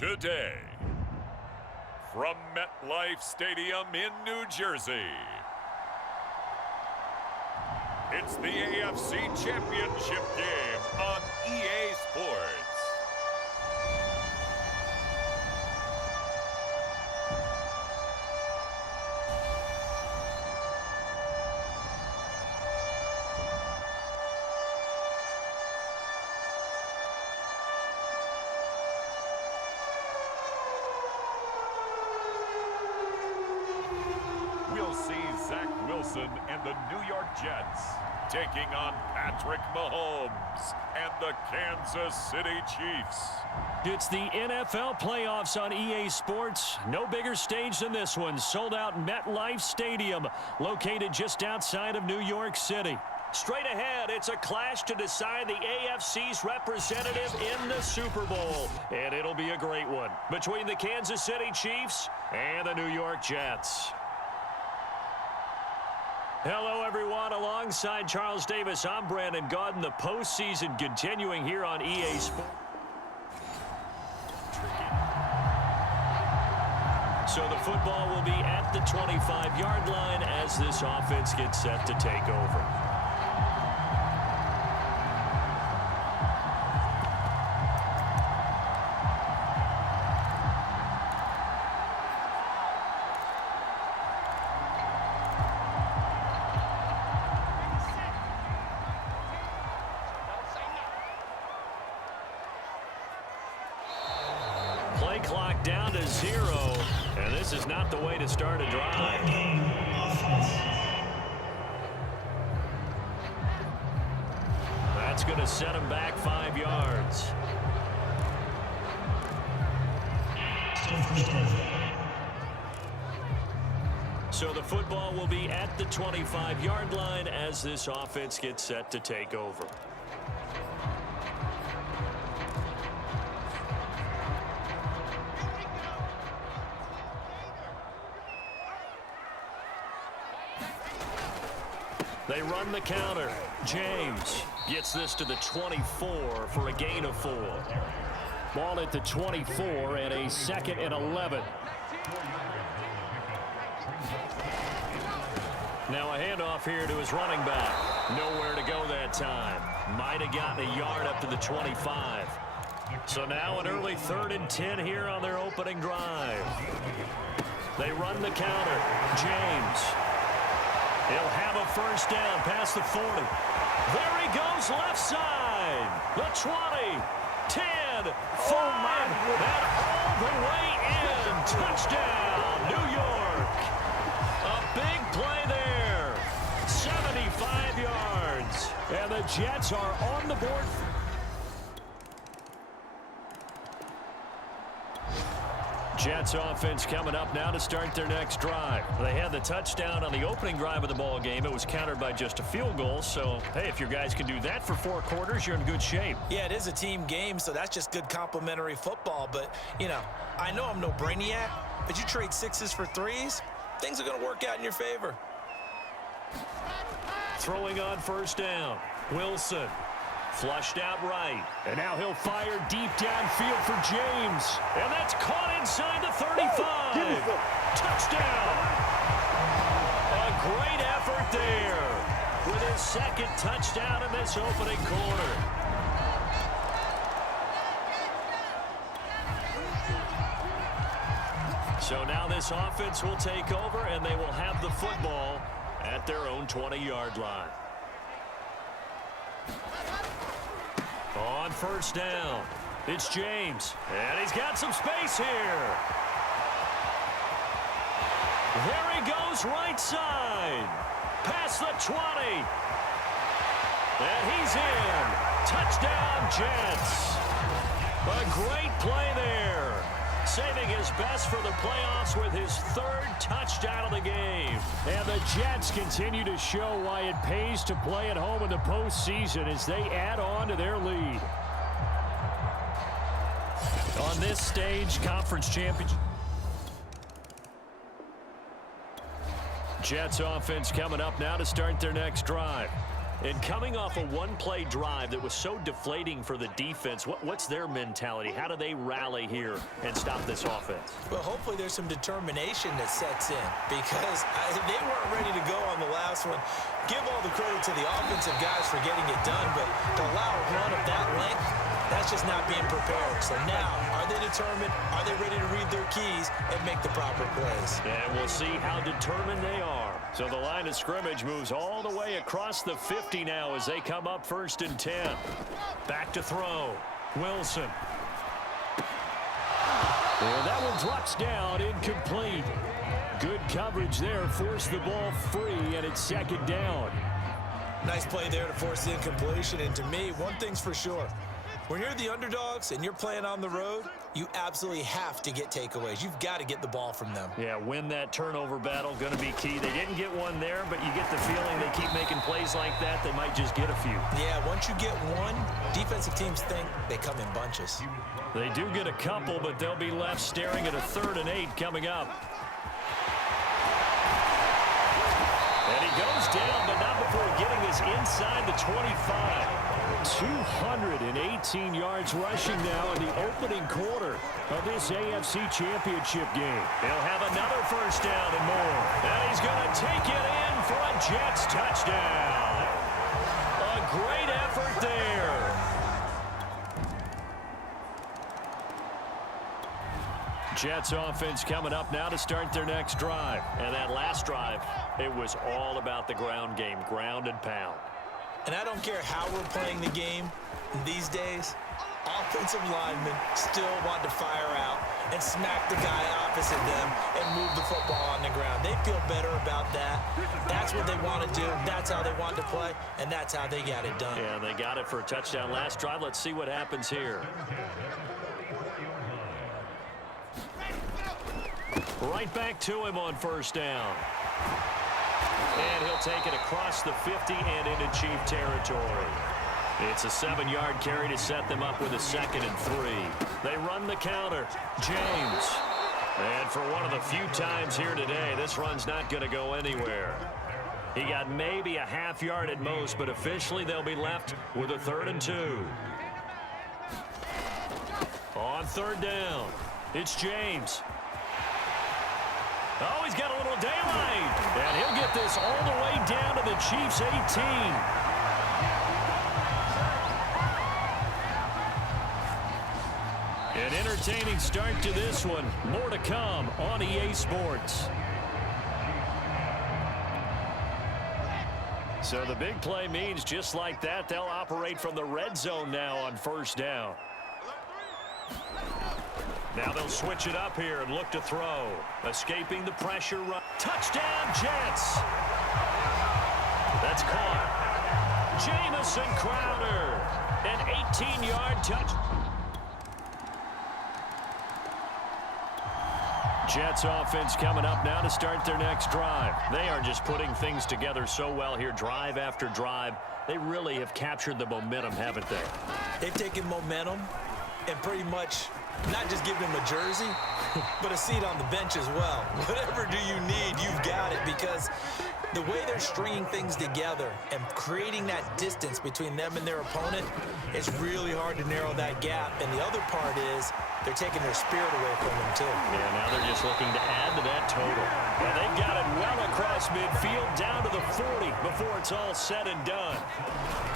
Today, from MetLife Stadium in New Jersey, it's the AFC Championship game on EA Sports. We'll see Zach Wilson and the New York Jets taking on Patrick Mahomes and the Kansas City Chiefs. It's the NFL playoffs on EA Sports. No bigger stage than this one. Sold out MetLife Stadium, located just outside of New York City. Straight ahead, it's a clash to decide the AFC's representative in the Super Bowl. And it'll be a great one between the Kansas City Chiefs and the New York Jets. Hello, everyone. Alongside Charles Davis, I'm Brandon Gaudin. The postseason continuing here on EA Sports. So the football will be at the 25-yard line as this offense gets set to take over. Play clock down to 0, and this is not the way to start a drive. That's going to set him back 5 yards. So the football will be at the 25-yard line as this offense gets set to take over. They run the counter. James gets this to the 24 for a gain of 4. Ball at the 24 and a 2nd and 11. Now a handoff here to his running back. Nowhere to go that time. Might have gotten a yard up to the 25. So now an early 3rd and 10 here on their opening drive. They run the counter. James. He'll have a first down past the 40. There he goes left side. The 20, 10, 5, and all the way in. Touchdown, New York. A big play there. 75 yards. And the Jets are on the board. Jets offense coming up now to start their next drive. They had the touchdown on the opening drive of the ball game. It was countered by just a field goal. So, hey, if your guys can do that for 4 quarters, you're in good shape. Yeah, it is a team game, so that's just good complimentary football. But, you know, I know I'm no brainiac, but you trade 6s for 3s, things are going to work out in your favor. Throwing on first down. Wilson. Flushed out right. And now he'll fire deep downfield for James. And that's caught inside the 35. Touchdown. A great effort there with his 2nd touchdown in this opening quarter. So now this offense will take over, and they will have the football at their own 20-yard line. On first down, it's James, and he's got some space here. There he goes right side, past the 20. And he's in. Touchdown, Jets. A great play there. Saving his best for the playoffs with his 3rd touchdown of the game. And the Jets continue to show why it pays to play at home in the postseason as they add on to their lead. On this stage, conference championship. Jets offense coming up now to start their next drive. And coming off a one-play drive that was so deflating for the defense, what's their mentality? How do they rally here and stop this offense? Well, hopefully there's some determination that sets in because they weren't ready to go on the last one. Give all the credit to the offensive guys for getting it done, but to allow a run of that length, that's just not being prepared. So now, are they determined? Are they ready to read their keys and make the proper plays? And we'll see how determined they are. So the line of scrimmage moves all the way across the 50 now as they come up 1st and 10. Back to throw. Wilson. And that one drops down, incomplete. Good coverage there, forced the ball free, and it's 2nd down. Nice play there to force the incompletion. And to me, one thing's for sure. When you're the underdogs and you're playing on the road, you absolutely have to get takeaways. You've got to get the ball from them. Yeah, win that turnover battle, going to be key. They didn't get one there, but you get the feeling they keep making plays like that, they might just get a few. Yeah, once you get one, defensive teams think they come in bunches. They do get a couple, but they'll be left staring at a 3rd and 8 coming up. And he goes down, but not before getting this inside the 25. 218 yards rushing now in the opening quarter of this AFC Championship game. He'll have another 1st down and more. And he's going to take it in for a Jets touchdown. A great effort there. Jets offense coming up now to start their next drive. And that last drive, it was all about the ground game, ground and pound. And I don't care how we're playing the game these days, offensive linemen still want to fire out and smack the guy opposite them and move the football on the ground. They feel better about that. That's what they want to do. That's how they want to play, and that's how they got it done. Yeah, they got it for a touchdown last drive. Let's see what happens here. Right back to him on 1st down. And he'll take it across the 50 and into Chief territory. It's a 7-yard carry to set them up with a 2nd and 3. They run the counter. James. And for one of the few times here today, this run's not going to go anywhere. He got maybe a half yard at most, but officially they'll be left with a 3rd and 2. On 3rd down, it's James. Oh, he's got a little daylight. And he'll get this all the way down to the Chiefs' 18. An entertaining start to this one. More to come on EA Sports. So the big play means just like that, they'll operate from the red zone now on 1st down. Now they'll switch it up here and look to throw. Escaping the pressure run. Touchdown, Jets! That's caught. Jamison Crowder. An 18-yard touch. Jets offense coming up now to start their next drive. They are just putting things together so well here, drive after drive. They really have captured the momentum, haven't they? They've taken momentum and pretty much not just give them a jersey, but a seat on the bench as well. Whatever do you need, you've got it, because the way they're stringing things together and creating that distance between them and their opponent, it's really hard to narrow that gap. And the other part is they're taking their spirit away from them, too. Yeah, now they're just looking to add to that total. And they've got it well across midfield down to the 40 before it's all said and done.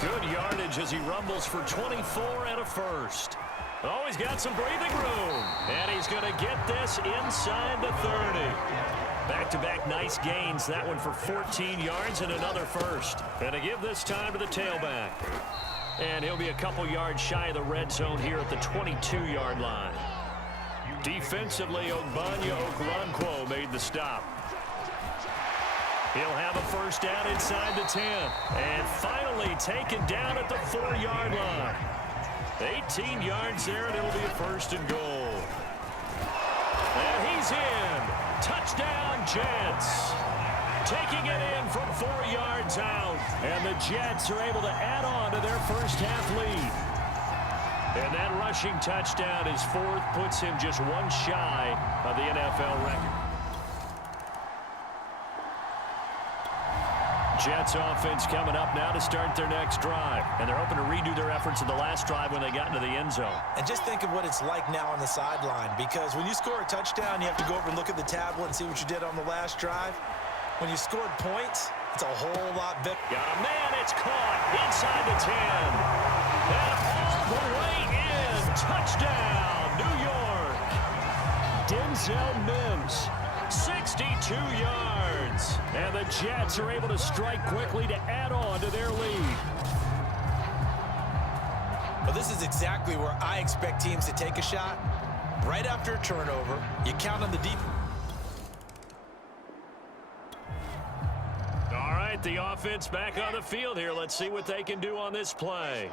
Good yardage as he rumbles for 24 and a 1st. Oh, he's got some breathing room. And he's going to get this inside the 30. Back-to-back nice gains. That one for 14 yards and another 1st. And to give this time to the tailback. And he'll be a couple yards shy of the red zone here at the 22-yard line. Defensively, Ogbanya Okoronkwo made the stop. He'll have a 1st down inside the 10. And finally taken down at the 4-yard line. 18 yards there, and it'll be a 1st and goal. And he's in. Touchdown, Jets. Taking it in from 4 yards out. And the Jets are able to add on to their first half lead. And that rushing touchdown is 4th, puts him just one shy of the NFL record. Jets offense coming up now to start their next drive. And they're hoping to redo their efforts in the last drive when they got into the end zone. And just think of what it's like now on the sideline, because when you score a touchdown, you have to go over and look at the tablet and see what you did on the last drive. When you scored points, it's a whole lot better. Got a man, it's caught inside the 10. And all the way in. Touchdown, New York. Denzel Mims, 62 yards. And the Jets are able to strike quickly to add on to their lead. Well, this is exactly where I expect teams to take a shot. Right after a turnover, you count on the deep. All right, the offense back on the field here. Let's see what they can do on this play.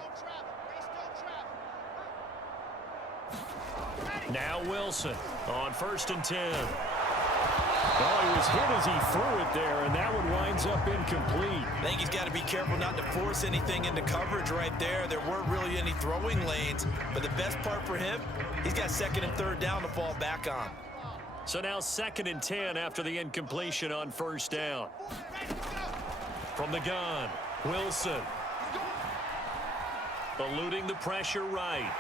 Now Wilson on 1st and 10. Well, he was hit as he threw it there, and that one winds up incomplete. I think he's got to be careful not to force anything into coverage right there. There weren't really any throwing lanes, but the best part for him, he's got 2nd and 3rd down to fall back on. So now 2nd and 10 after the incompletion on 1st down. From the gun, Wilson. Eluding the pressure right.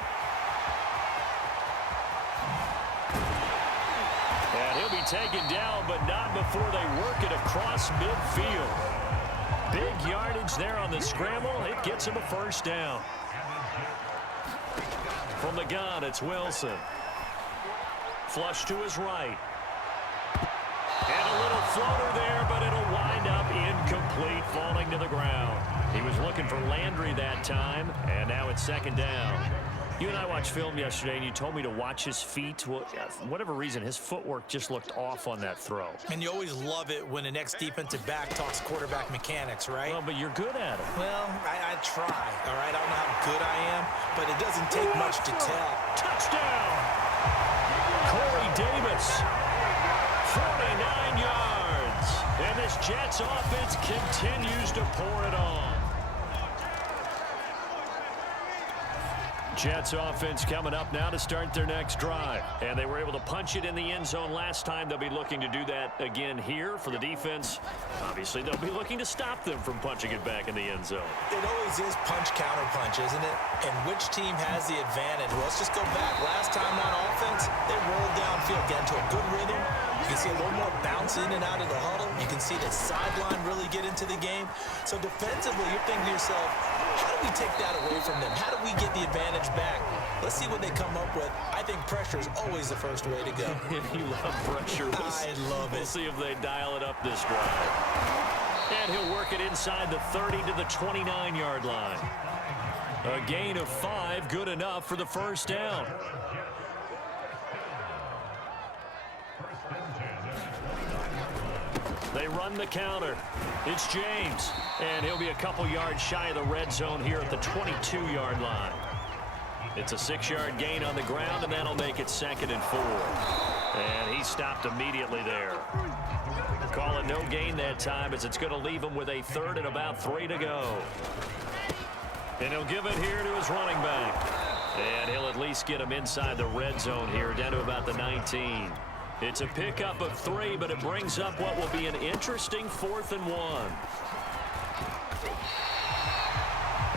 And he'll be taken down, but not before they work it across midfield. Big yardage there on the scramble. It gets him a 1st down. From the gun, it's Wilson. Flush to his right. And a little floater there, but it'll wind up incomplete, falling to the ground. He was looking for Landry that time, and now it's 2nd down. You and I watched film yesterday, and you told me to watch his feet. Well, for whatever reason, his footwork just looked off on that throw. And you always love it when an ex-defensive back talks quarterback mechanics, right? Well, but you're good at it. Well, I try, all right? I don't know how good I am, but it doesn't take much to tell. Touchdown! Corey Davis, 49 yards. And this Jets offense continues to pour it on. Jets offense coming up now to start their next drive. And they were able to punch it in the end zone last time. They'll be looking to do that again here for the defense. Obviously, they'll be looking to stop them from punching it back in the end zone. It always is punch-counter-punch, isn't it? And which team has the advantage? Well, let's just go back. Last time on offense, they rolled downfield, got into a good rhythm. You can see a little more bounce in and out of the huddle. You can see the sideline really get into the game. So defensively, you're thinking to yourself, how do we take that away from them? How do we get the advantage back? Let's see what they come up with. I think pressure is always the first way to go. You love pressure. I love it. We'll see if they dial it up this drive. And he'll work it inside the 30 to the 29-yard line. A gain of 5, good enough for the 1st down. They run the counter. It's James. And he'll be a couple yards shy of the red zone here at the 22-yard line. It's a 6-yard gain on the ground, and that'll make it 2nd and 4. And he stopped immediately there. Call it no gain that time, as it's going to leave him with a 3rd and about 3 to go. And he'll give it here to his running back. And he'll at least get him inside the red zone here, down to about the 19. It's a pickup of 3, but it brings up what will be an interesting 4th and 1.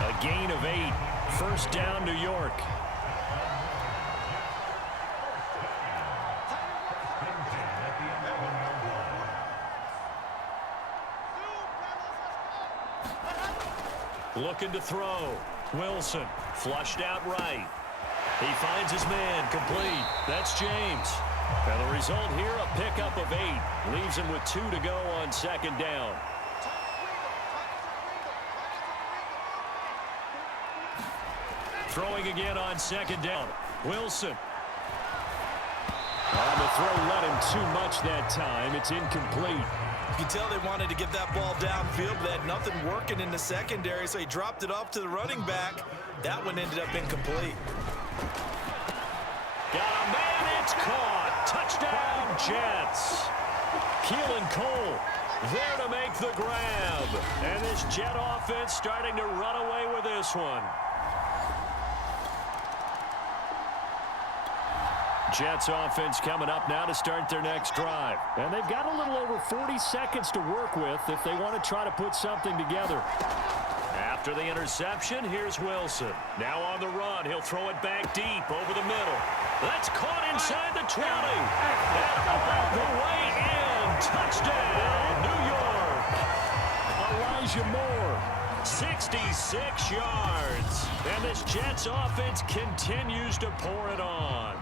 A gain of 8. 1st down, New York. Looking to throw. Wilson flushed out right. He finds his man, complete. That's James. And the result here, a pickup of 8. Leaves him with 2 to go on 2nd down. Throwing again on 2nd down. Wilson. Oh, the throw led him too much that time. It's incomplete. You can tell they wanted to get that ball downfield, but they had nothing working in the secondary, so he dropped it off to the running back. That one ended up incomplete. Got a man, it's caught. Touchdown, Jets. Keelan Cole there to make the grab. And this Jet offense starting to run away with this one. Jets offense coming up now to start their next drive. And they've got a little over 40 seconds to work with if they want to try to put something together. After the interception, here's Wilson. Now on the run, he'll throw it back deep over the middle. That's caught inside the 20. And all the way in. Touchdown, New York. Elijah Moore. 66 yards. And this Jets offense continues to pour it on.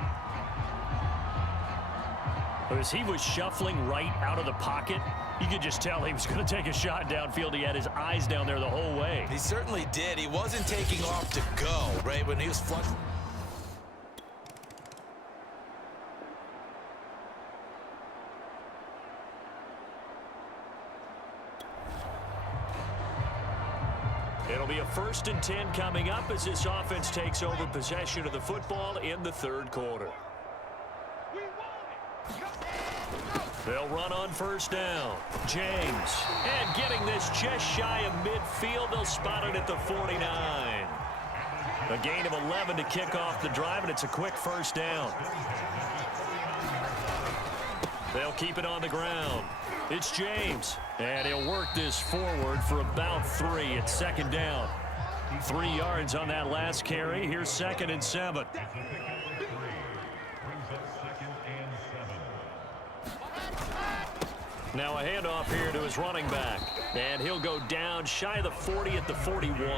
As he was shuffling right out of the pocket, you could just tell he was going to take a shot downfield. He had his eyes down there the whole way. He certainly did. He wasn't taking off to go, right, when he was flush. It'll be a 1st and 10 coming up as this offense takes over possession of the football in the 3rd quarter. They'll run on 1st down. James. And getting this just shy of midfield. They'll spot it at the 49. A gain of 11 to kick off the drive, and it's a quick 1st down. They'll keep it on the ground. It's James. And he'll work this forward for about 3 at 2nd down. 3 yards on that last carry. Here's 2nd and 7. Now a handoff here to his running back. And he'll go down shy of the 40 at the 41.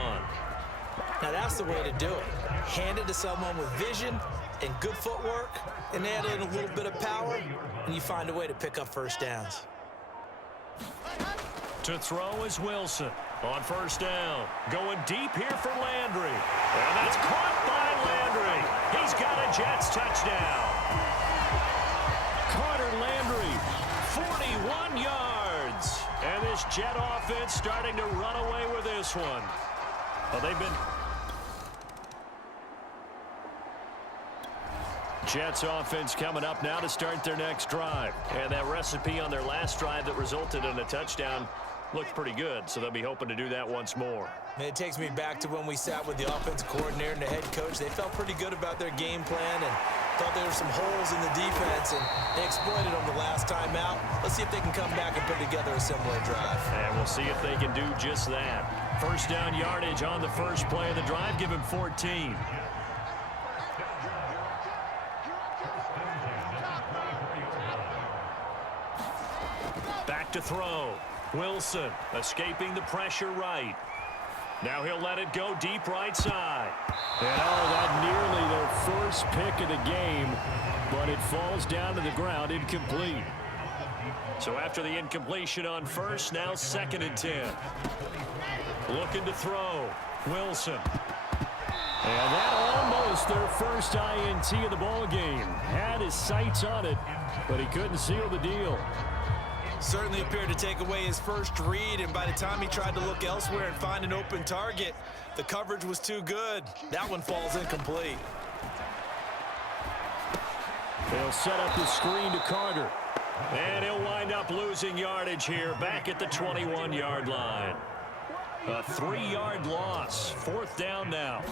Now that's the way to do it. Hand it to someone with vision and good footwork, and add in a little bit of power, and you find a way to pick up 1st downs. To throw is Wilson on 1st down. Going deep here for Landry. And that's caught by Landry. He's got a Jets touchdown. Carter Landry. 41 yards. And this Jet offense starting to run away with this one. Well, they've been... Jets offense coming up now to start their next drive. And that recipe on their last drive that resulted in a touchdown looked pretty good, so they'll be hoping to do that once more. Man, it takes me back to when we sat with the offensive coordinator and the head coach. They felt pretty good about their game plan and thought there were some holes in the defense, and they exploited them the last time out. Let's see if they can come back and put together a similar drive. And we'll see if they can do just that. 1st down yardage on the first play of the drive. Give him 14. Back to throw. Wilson escaping the pressure right. Now he'll let it go deep right side. And that nearly their first pick of the game, but it falls down to the ground incomplete. So after the incompletion on 1st, now 2nd and 10. Looking to throw. Wilson. And that almost their first INT of the ball game. Had his sights on it, but he couldn't seal the deal. Certainly appeared to take away his first read, and by the time he tried to look elsewhere and find an open target, the coverage was too good. That one falls incomplete. They'll set up the screen to Carter. And he'll wind up losing yardage here back at the 21-yard line. A 3-yard loss. 4th down now.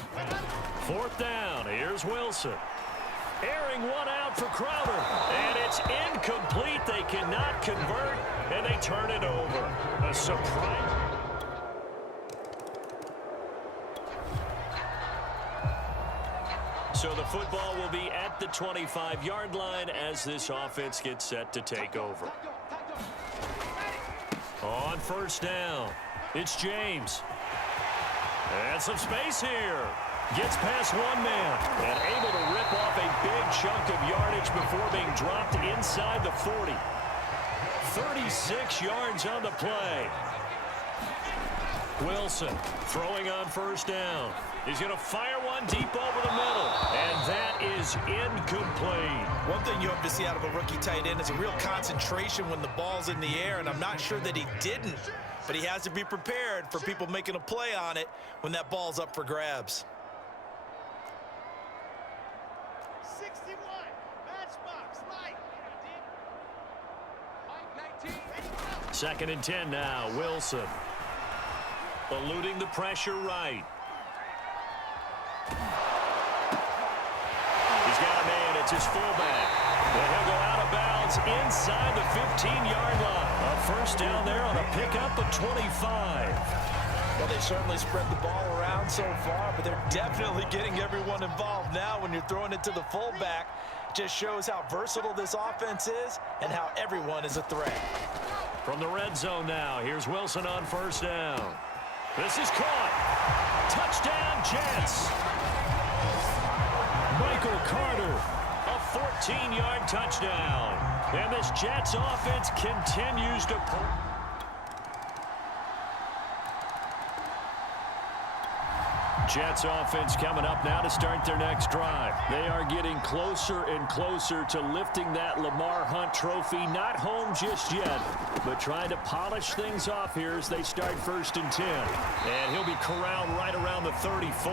4th down. Here's Wilson. Airing one out for Crowder. And it's incomplete. They cannot convert, and they turn it over. A surprise. So the football will be at the 25-yard line as this offense gets set to take over. On 1st down, it's James. And some space here. Gets past one man and able to rip off a big chunk of yardage before being dropped inside the 40. 36 yards on the play. Wilson throwing on 1st down. He's going to fire one deep over the middle, and that is incomplete. One thing you hope to see out of a rookie tight end is a real concentration when the ball's in the air, and I'm not sure that he didn't, but he has to be prepared for people making a play on it when that ball's up for grabs. 61, matchbox, light. 2nd and 10 now, Wilson. Eluding the pressure right. He's got a man it's his fullback. And he'll go out of bounds inside the 15-yard line. A first down there on a pickup of 25. Well, they certainly spread the ball around so far, but they're definitely getting everyone involved now when you're throwing it to the fullback. Just shows how versatile this offense is and how everyone is a threat. From the red zone now, here's Wilson on first down. This is caught. Touchdown, Jets. Michael Carter. A 14-yard touchdown. And this Jets offense continues to pull. Jets offense coming up now to start their next drive. They are getting closer and closer to lifting that Lamar Hunt trophy. Not home just yet, but trying to polish things off here as they start 1st and 10. And he'll be corralled right around the 34.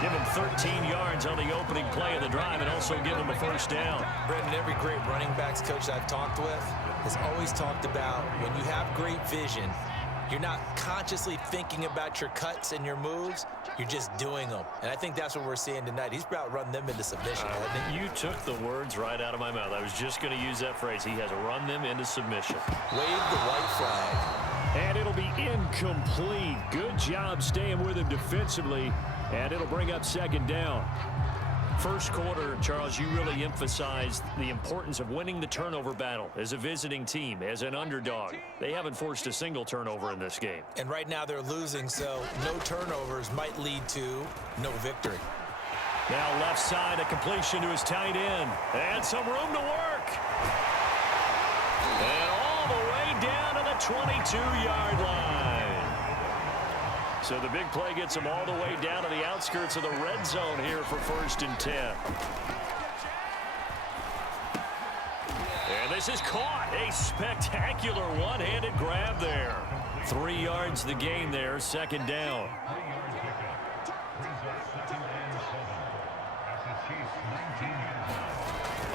Give him 13 yards on the opening play of the drive and also give him a first down. Brendan, every great running backs coach I've talked with has always talked about when you have great vision, you're not consciously thinking about your cuts and your moves. You're just doing them. And I think that's what we're seeing tonight. He's about run them into submission, hasn't he? You took the words right out of my mouth. I was just going to use that phrase. He has run them into submission. Wave the white flag. And it'll be incomplete. Good job staying with him defensively. And it'll bring up 2nd down. First quarter, Charles, you really emphasized the importance of winning the turnover battle as a visiting team, as an underdog. They haven't forced a single turnover in this game. And right now they're losing, so no turnovers might lead to no victory. Now left side, a completion to his tight end. And some room to work. And all the way down to the 22-yard line. So the big play gets him all the way down to the outskirts of the red zone here for 1st and 10. And this is caught. A spectacular one-handed grab there. 3 yards the gain there, 2nd down.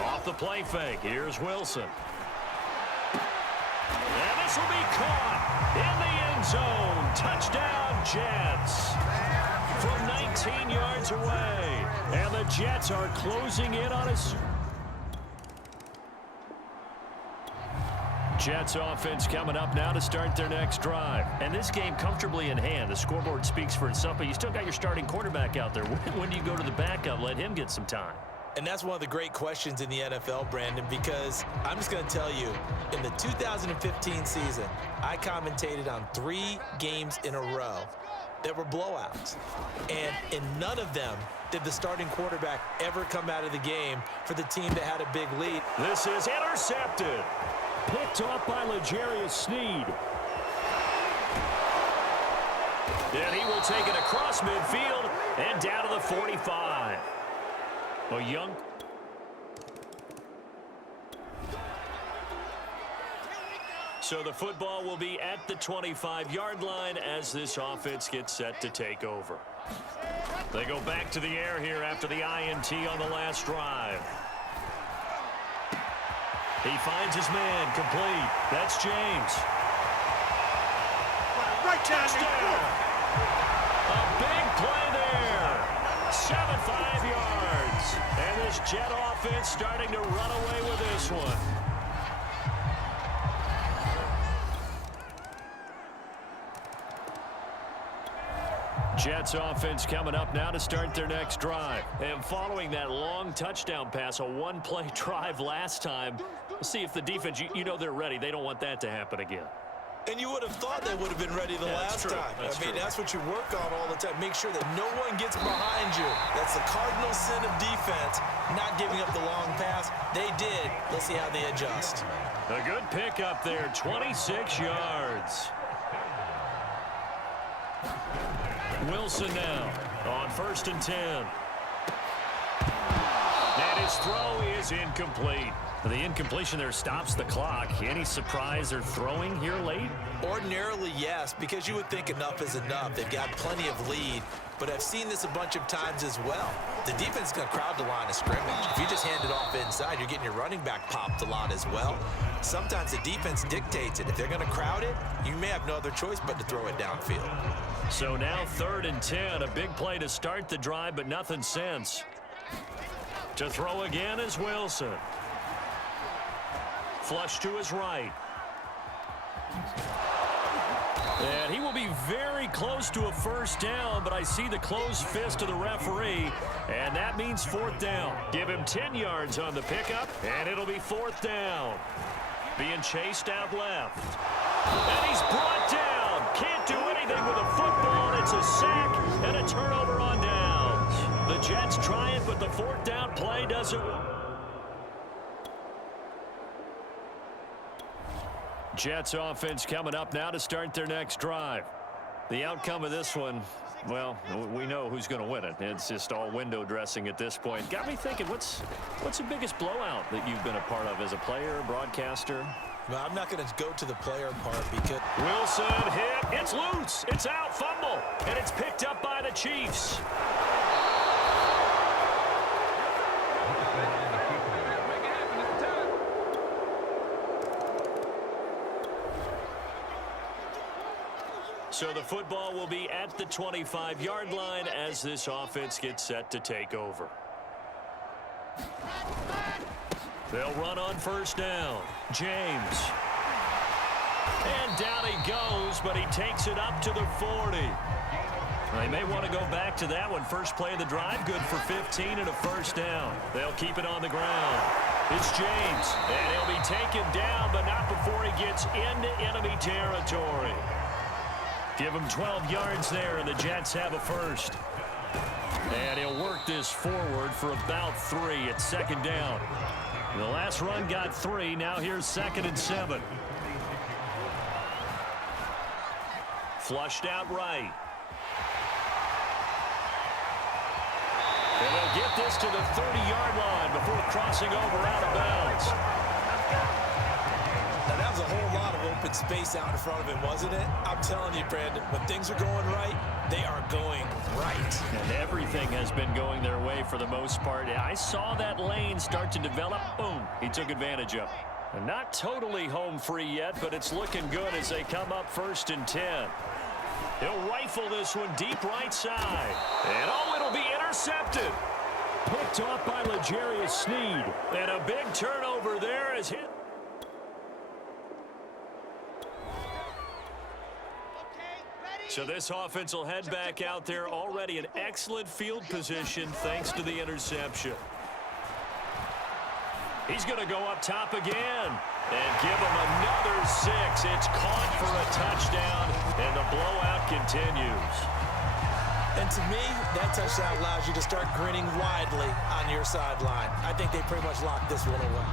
Off the play fake, here's Wilson. And this will be caught in the end zone. Touchdown, Jets. From 19 yards away. And the Jets are closing in on us. Jets offense coming up now to start their next drive. And this game comfortably in hand. The scoreboard speaks for itself, but you still got your starting quarterback out there. When do you go to the backup? Let him get some time. And that's one of the great questions in the NFL, Brandon, because I'm just going to tell you, in the 2015 season, I commentated on 3 games in a row that were blowouts. And in none of them did the starting quarterback ever come out of the game for the team that had a big lead. This is intercepted. Picked off by L'Jarius Sneed. And he will take it across midfield and down to the 45. A young. So the football will be at the 25-yard line as this offense gets set to take over. They go back to the air here after the INT on the last drive. He finds his man, complete. That's James. Right down. A big play there. 7-5 yards. And this Jet offense starting to run away with this one. Jets offense coming up now to start their next drive. And following that long touchdown pass, a one-play drive last time, we'll see if the defense, you know they're ready. They don't want that to happen again. And you would have thought they would have been ready the last time. I mean, that's what you work on all the time. Make sure that no one gets behind you. That's the cardinal sin of defense, not giving up the long pass. They did. Let's see how they adjust. A good pickup there, 26 yards. Wilson now on 1st and 10. And his throw is incomplete. The incompletion there stops the clock. Any surprise they're throwing here late? Ordinarily, yes, because you would think enough is enough. They've got plenty of lead, but I've seen this a bunch of times as well. The defense is going to crowd the line of scrimmage. If you just hand it off inside, you're getting your running back popped a lot as well. Sometimes the defense dictates it. If they're going to crowd it, you may have no other choice but to throw it downfield. So now 3rd and 10, a big play to start the drive, but nothing since. To throw again is Wilson. Flush to his right. And he will be very close to a first down, but I see the closed fist of the referee, and that means fourth down. Give him 10 yards on the pickup, and it'll be fourth down. Being chased out left. And he's brought down. Can't do anything with a football. It's a sack and a turnover on downs. The Jets try it, but the fourth down play doesn't work. Jets offense coming up now to start their next drive. The outcome of this one, well, we know who's going to win it. It's just all window dressing at this point. Got me thinking, what's the biggest blowout that you've been a part of as a player, broadcaster? Well, I'm not going to go to the player part because Wilson hit. It's loose. It's out. Fumble. And it's picked up by the Chiefs. So the football will be at the 25-yard line as this offense gets set to take over. They'll run on first down. James. And down he goes, but he takes it up to the 40. They may want to go back to that one. First play of the drive, good for 15 and a first down. They'll keep it on the ground. It's James, and he'll be taken down, but not before he gets into enemy territory. Give him 12 yards there, and the Jets have a first. And he'll work this forward for about 3 at second down. The last run got 3. Now here's 2nd and 7. Flushed out right. And they'll get this to the 30-yard line before crossing over out of bounds. now, that was a whole lot of open space out in front of him, wasn't it? I'm telling you, Brandon, when things are going right, they are going right. And everything has been going their way for the most part. I saw that lane start to develop. Boom. He took advantage of it. And not totally home free yet, but it's looking good as they come up 1st and 10. He'll rifle this one deep right side. And oh, it'll be intercepted. Picked off by L'Jarius Sneed. And a big turnover there is hit. So this offense will head back out there, already in excellent field position thanks to the interception. He's going to go up top again and give him another 6. It's caught for a touchdown, and the blowout continues. And to me, that touchdown allows you to start grinning widely on your sideline. I think they pretty much locked this one away.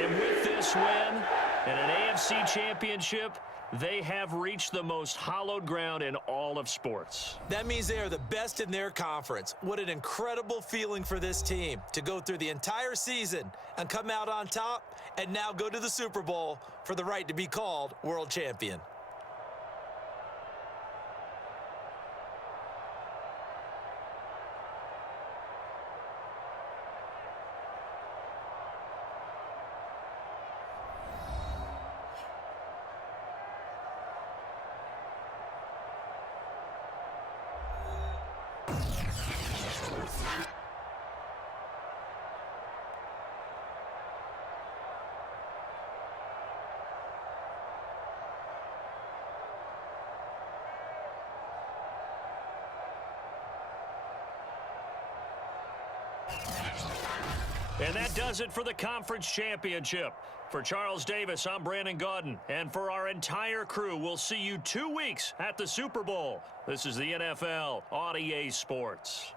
And with this win and an AFC championship, they have reached the most hallowed ground in all of sports. That means they are the best in their conference. What an incredible feeling for this team to go through the entire season and come out on top and now go to the Super Bowl for the right to be called world champion. And that does it for the conference championship. For Charles Davis, I'm Brandon Gaudin. And for our entire crew, we'll see you 2 weeks at the Super Bowl. This is the NFL on EA Sports.